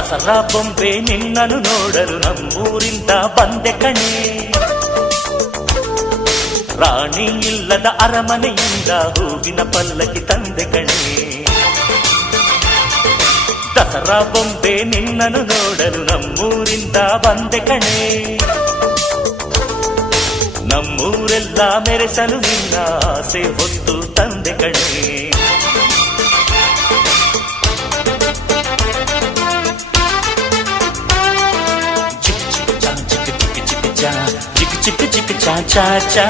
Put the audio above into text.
ದಸರಾ ಬೊಂಬೆ ನಿನ್ನನ್ನು ನೋಡಲು ನಮ್ಮೂರಿಂದ ಬಂದೆ ಕಣೆ. ರಾಣಿ ಇಲ್ಲದ ಅರಮನೆಯಿಂದ ಹೂವಿನ ಪಲ್ಲಕ್ಕಿ ತಂದೆ ಕಣೆ. ದಸರಾ ಬೊಂಬೆ ನಿನ್ನನ್ನು ನೋಡಲು ನಮ್ಮೂರಿಂದ ಬಂದೆ ಕಣೆ. ನಮ್ಮೂರೆಲ್ಲ ಮೆರೆಸಲು ನಿನ್ನ ಆಸೆ ಹೊತ್ತು ತಂದೆ ಕಣೆ. ಚಿಕ್ ಚಿಕ್ ಚಾ ಚಿಕ್ ಚಿಕ್ ಚಿಕ್ ಚಾ ಚಿಕ್ ಚಿಕ್ ಚಿಕ್ ಚಾ ಚಾ ಚಾ.